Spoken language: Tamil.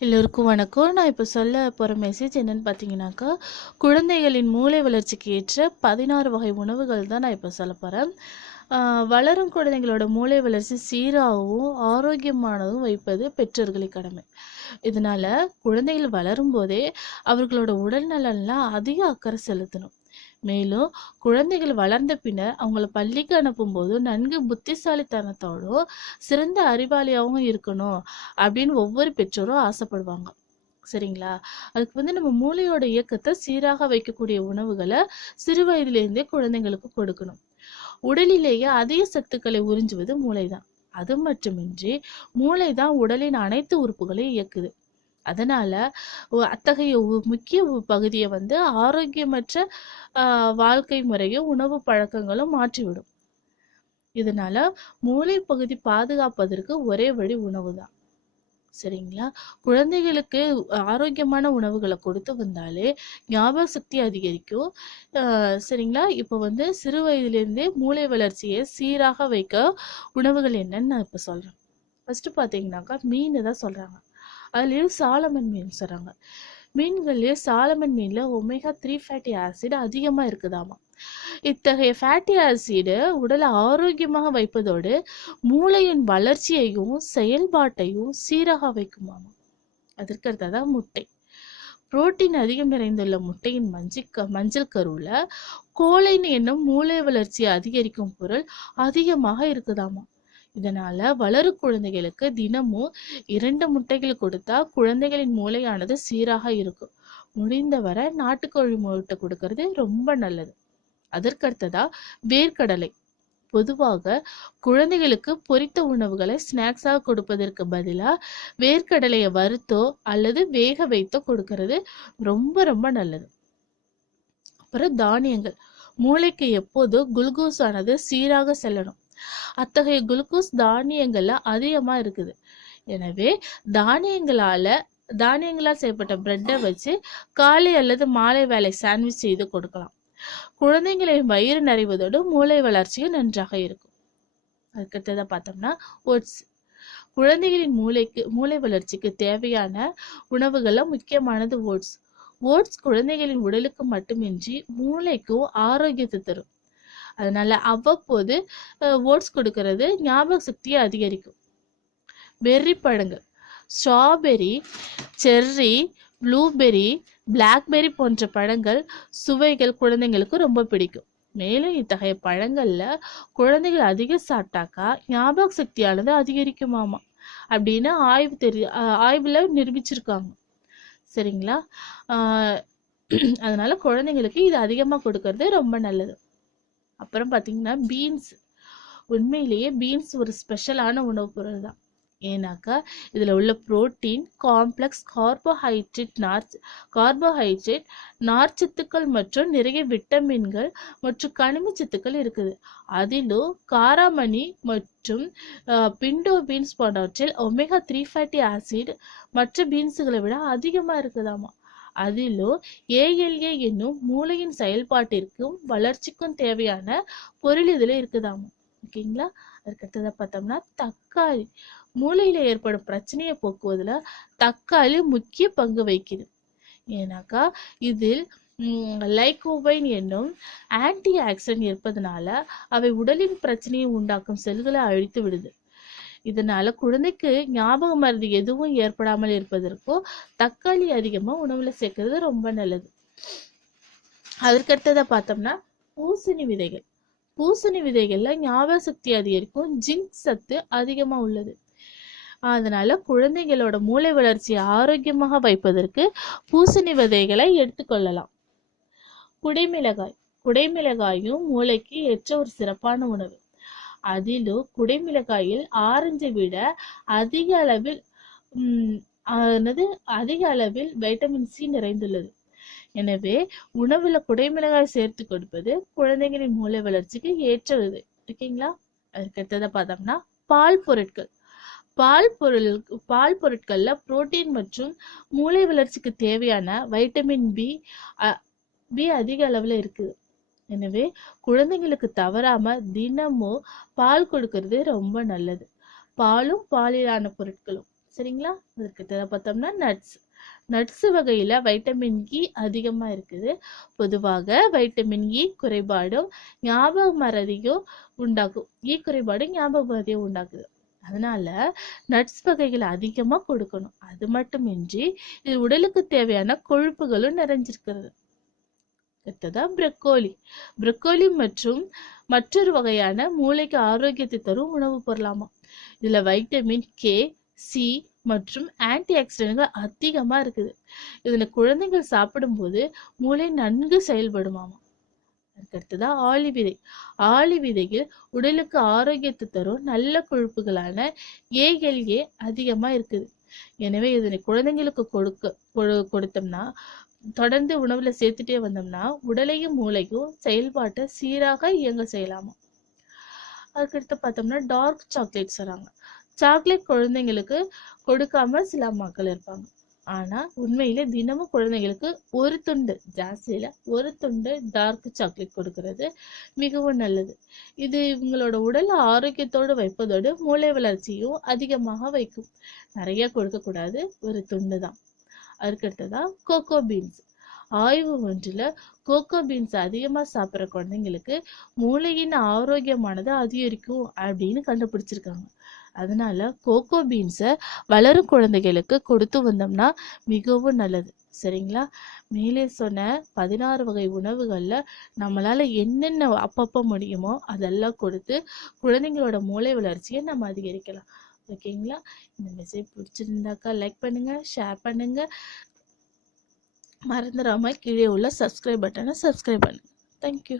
எல்லோருக்கும் வணக்கம். நான் இப்போ சொல்ல போகிற மெசேஜ் என்னென்னு பார்த்தீங்கன்னாக்கா குழந்தைகளின் மூளை வளர்ச்சிக்கு ஏற்ற பதினாறு வகை உணவுகள் தான் நான் இப்போ சொல்ல போகிறேன் வளரும் குழந்தைங்களோட மூளை வளர்ச்சி சீராகவும் ஆரோக்கியமானதும் வைப்பது பெற்றோர்களின் கடமை. இதனால் குழந்தைகள் வளரும் போதே அவர்களோட உடல் நலன்லாம் அதிக அக்கறை செலுத்தணும். மேலும் குழந்தைகள் வளர்ந்த பின்னர் அவங்கள பள்ளிக்கு அனுப்பும்போது நன்கு புத்திசாலித்தனத்தோடும் சிறந்த அறிவாளியாகவும் இருக்கணும் அப்படின்னு ஒவ்வொரு பெற்றோரும் ஆசைப்படுவாங்க. சரிங்களா? அதுக்கு வந்து நம்ம மூளையோட இயக்கத்தை சீராக வைக்கக்கூடிய உணவுகளை சிறு வயதிலிருந்தே குழந்தைங்களுக்கு கொடுக்கணும். உடலிலேயே அதிக சத்துக்களை உறிஞ்சுவது மூளைதான். அது மட்டுமின்றி மூளை தான் உடலின் அனைத்து உறுப்புகளையும் இயக்குது. அதனால அத்தகைய உ- முக்கிய பகுதியை வந்து ஆரோக்கியமற்ற ஆஹ், வாழ்க்கை முறையும் உணவு பழக்கங்களும் மாற்றிவிடும். இதனால மூளை பகுதி பாதுகாப்பதற்கு ஒரே வழி உணவு தான். சரிங்களா? குழந்தைகளுக்கு ஆரோக்கியமான உணவுகளை கொடுத்து வந்தாலே ஞாபக சக்தி அதிகரிக்கும். ஆஹ் சரிங்களா? இப்போ வந்து சிறு வயதிலிருந்தே மூளை வளர்ச்சியை சீராக வைக்க உணவுகள் என்னன்னு நான் இப்போ சொல்கிறேன் ஃபஸ்ட்டு பார்த்தீங்கன்னாக்கா மீன் தான் சொல்கிறாங்க அதுலேயும் சாலமன் மீன் சொல்கிறாங்க மீன்கள்லேயே சாலமன் மீனில் ஒமேகா த்ரீ ஃபேட்டி ஆசிட் அதிகமாக இருக்குதாமா. இத்தகைய ஃபேட்டி ஆசிடு உடலை ஆரோக்கியமாக வைப்பதோடு மூளையின் வளர்ச்சியையும் செயல்பாட்டையும் சீராக வைக்குமாமா. அதற்கு தான் முட்டை. புரோட்டீன் அதிகம் நிறைந்துள்ள முட்டையின் மஞ்சள் க மஞ்சள் கருவில் கோலைன் என்னும் மூளை வளர்ச்சியை அதிகரிக்கும் பொருள் அதிகமாக இருக்குதாமா. இதனால வளரு குழந்தைகளுக்கு தினமும் இரண்டு முட்டைகள் கொடுத்தா குழந்தைகளின் மூளையானது சீராக இருக்கும். முடிந்தவரை நாட்டுக்கோழி முட்டை கொடுக்கறது ரொம்ப நல்லது. அதற்கடுத்ததா வேர்க்கடலை. பொதுவாக குழந்தைகளுக்கு பொரித்த உணவுகளை ஸ்நாக்ஸாக கொடுப்பதற்கு பதிலாக வேர்க்கடலையை வறுத்தோ அல்லது வேக வைத்தோ கொடுக்கறது ரொம்ப ரொம்ப நல்லது. அப்புறம் தானியங்கள். மூளைக்கு எப்போதும் குளுக்கோஸ் ஆனது சீராக செல்லணும். அத்தகைய குளுக்கோஸ் தானியங்கள்ல அதிகமா இருக்குது. எனவே தானியங்களால தானியங்களால் செய்யப்பட்ட பிரெட்டை வச்சு காலை அல்லது மாலை வேலை சாண்ட்விச் செய்து கொடுக்கலாம். குழந்தைங்களின் வயிறு நிறைவதோடு மூளை வளர்ச்சியும் நன்றாக இருக்கும். அதுக்கடுத்ததை பார்த்தோம்னா ஓட்ஸ் குழந்தைகளின் மூளைக்கு மூளை வளர்ச்சிக்கு தேவையான உணவுகள்ல முக்கியமானது ஓட்ஸ் ஓட்ஸ் குழந்தைகளின் உடலுக்கு மட்டுமின்றி மூளைக்கும் ஆரோக்கியத்தை தரும். அதனால அவ்வப்போது ஓட்ஸ் கொடுக்கறது ஞாபக சக்தியை அதிகரிக்கும். பெர்ரி பழங்கள் ஸ்ட்ராபெரி செர்ரி ப்ளூபெர்ரி பிளாக்பெர்ரி போன்ற பழங்கள் சுவைகள் குழந்தைங்களுக்கு ரொம்ப பிடிக்கும். மேலும் இத்தகைய பழங்களில் குழந்தைகள் அதிகம் சாப்பிட்டாக்கா ஞாபக சக்தியானது அதிகரிக்குமாமா அப்படின்னு ஆய்வு தெரி ஆய்வில் நிரூபிச்சிருக்காங்க. சரிங்களா? அதனால் அதனால குழந்தைங்களுக்கு இது அதிகமாக கொடுக்கறது ரொம்ப நல்லது. அப்புறம் பார்த்தீங்கன்னா பீன்ஸ் உண்மையிலேயே பீன்ஸ் ஒரு ஸ்பெஷலான உணவுப் பொருள் தான். ஏன்னாக்கா இதில் உள்ள புரோட்டீன் காம்ப்ளெக்ஸ் கார்போஹைட்ரேட் நார்ச் கார்போஹைட்ரேட் நார்ச்சத்துக்கள் மற்றும் நிறைய விட்டமின்கள் மற்றும் கனிமச்சத்துக்கள் இருக்குது. அதிலும் காராமணி மற்றும் பிண்டோ பீன்ஸ் போன்றவற்றில் ஒமேகா த்ரீ ஃபேட்டி ஆசிட் மற்ற பீன்ஸுகளை விட அதிகமாக இருக்குதாமா? அதிலும் ஏஎல்ஏ என்னும் மூளையின் செயல்பாட்டிற்கும் வளர்ச்சிக்கும் தேவையான பொருள் இதில் இருக்குதாமா? ஓகேங்களா? அதுக்கடுத்ததை பார்த்தோம்னா தக்காளி. மூளையில் ஏற்படும் பிரச்சனையை போக்குவதில் தக்காளி முக்கிய பங்கு வகிக்குது. ஏன்னாக்கா இதில் லைகோபைன் என்னும் ஆன்டி ஆக்சிடென்ட் இருப்பதனால அவை உடலின் பிரச்சனையை உண்டாக்கும் செல்களை அழித்து விடுது. இதனால குழந்தைக்கு ஞாபக மருந்து எதுவும் ஏற்படாமல் இருப்பதற்கும் தக்காளி அதிகமா உணவுல சேர்க்கறது ரொம்ப நல்லது. அதற்கடுத்ததை பார்த்தோம்னா பூசணி விதைகள். பூசணி விதைகள்ல ஞாபக சக்தி அதிகரிக்கும் ஜிங்க் சத்து அதிகமா உள்ளது. அதனால குழந்தைகளோட மூளை வளர்ச்சியை ஆரோக்கியமாக வைப்பதற்கு பூசணி விதைகளை எடுத்துக்கொள்ளலாம். குடைமிளகாய். குடைமிளகாயும் மூளைக்கு ஏற்ற ஒரு சிறப்பான உணவு. அதிலும் குடைமிளகாயில் ஆரஞ்சை விட அதிக அளவில் என்னது அதிக அளவில் வைட்டமின் சி நிறைந்துள்ளது. எனவே உணவுல குடைமிளகாய் சேர்த்து கொடுப்பது குழந்தைகளின் மூளை வளர்ச்சிக்கு ஏற்றது. ஓகேங்களா அதுக்கடுத்ததை பார்த்தோம்னா பால் பொருட்கள். பால் பொருள் பால் பொருட்கள்ல புரோட்டீன் மற்றும் மூளை வளர்ச்சிக்கு தேவையான வைட்டமின் பி பி அதிக அளவுல இருக்குது. எனவே குழந்தைங்களுக்கு தவறாம தினமும் பால் கொடுக்கறது ரொம்ப நல்லது. பாலும் பாலிலான பொருட்களும். சரிங்களா? அதுக்கு பார்த்தோம்னா நட்ஸ் நட்ஸ் வகையில் வைட்டமின் இ e அதிகமாக இருக்குது. பொதுவாக வைட்டமின் e இ e குறைபாடும் ஞாபக மறதியும் உண்டாக்கும். இ குறைபாடும் ஞாபக மறதியை உண்டாக்குது. அதனால நட்ஸ் வகைகளை அதிகமாக கொடுக்கணும். அது மட்டுமின்றி இது உடலுக்கு தேவையான கொழுப்புகளும் நிறைஞ்சிருக்கிறது. அடுத்ததா ப்ரக்கோலி ப்ரக்கோலி மற்றும் மற்றொரு வகையான மூளைக்கு ஆரோக்கியத்தை தரும் உணவுப் பொருளாமா? இதுல வைட்டமின் கே சி மற்றும் ஆன்டி ஆக்சிடென்ட்கள் அதிகமா இருக்குது. இதுல குழந்தைகள் சாப்பிடும்போது மூளை நன்கு செயல்படுமாமா? அதுக்கடுத்ததா ஆளி விதை ஆளி விதையில் உடலுக்கு ஆரோக்கியத்தை தரும் நல்ல கொழுப்புகளான ஏஎல்ஏ அதிகமா இருக்குது. எனவே இதனை குழந்தைங்களுக்கு கொடுக்க கொடு- கொடுத்தோம்னா தொடர்ந்து உணவில் சேர்த்துட்டே வந்தோம்னா உடலையும் மூளையும் செயல்பாட்டை சீராக இயங்க செய்யலாமா? அதுக்கடுத்து பார்த்தோம்னா டார்க் சாக்லேட் சொல்கிறாங்க சாக்லேட் குழந்தைங்களுக்கு கொடுக்காம சில அம்மாக்கள் இருப்பாங்க. ஆனால் உண்மையில் தினமும் குழந்தைங்களுக்கு ஒரு துண்டு ஜாஸ்தியில் ஒரு துண்டு டார்க் சாக்லேட் கொடுக்கறது மிகவும் நல்லது. இது இவங்களோட உடல் ஆரோக்கியத்தோடு வைப்பதோடு மூளை வளர்ச்சியும் அதிகமாக வைக்கும். நிறைய கொடுக்கக்கூடாது ஒரு துண்டு தான் அதுக்கடுத்ததா கோகோ பீன்ஸ் ஆய்வு ஒன்றில் கோகோ பீன்ஸ் அதிகமாக சாப்பிட்ற குழந்தைங்களுக்கு மூளையின் ஆரோக்கியமானது அதிகரிக்கும் அப்படின்னு கண்டுபிடிச்சிருக்காங்க. அதனால கோகோ பீன்ஸை வளரும் குழந்தைகளுக்கு கொடுத்து வந்தோம்னா மிகவும் நல்லது. சரிங்களா? மேலே சொன்ன பதினாறு வகை உணவுகளில் நம்மளால் என்னென்ன அப்பப்போ முடியுமோ அதெல்லாம் கொடுத்து குழந்தைங்களோட மூளை வளர்ச்சியை நம்ம அதிகரிக்கலாம். ஓகேங்களா? இந்த மெசேஜ் பிடிச்சிருந்தாக்கா லைக் பண்ணுங்கள் ஷேர் பண்ணுங்கள் மறந்துடாமல் கீழே உள்ள சப்ஸ்கிரைப் பட்டனை சப்ஸ்கிரைப் பண்ணுங்க. தேங்க்யூ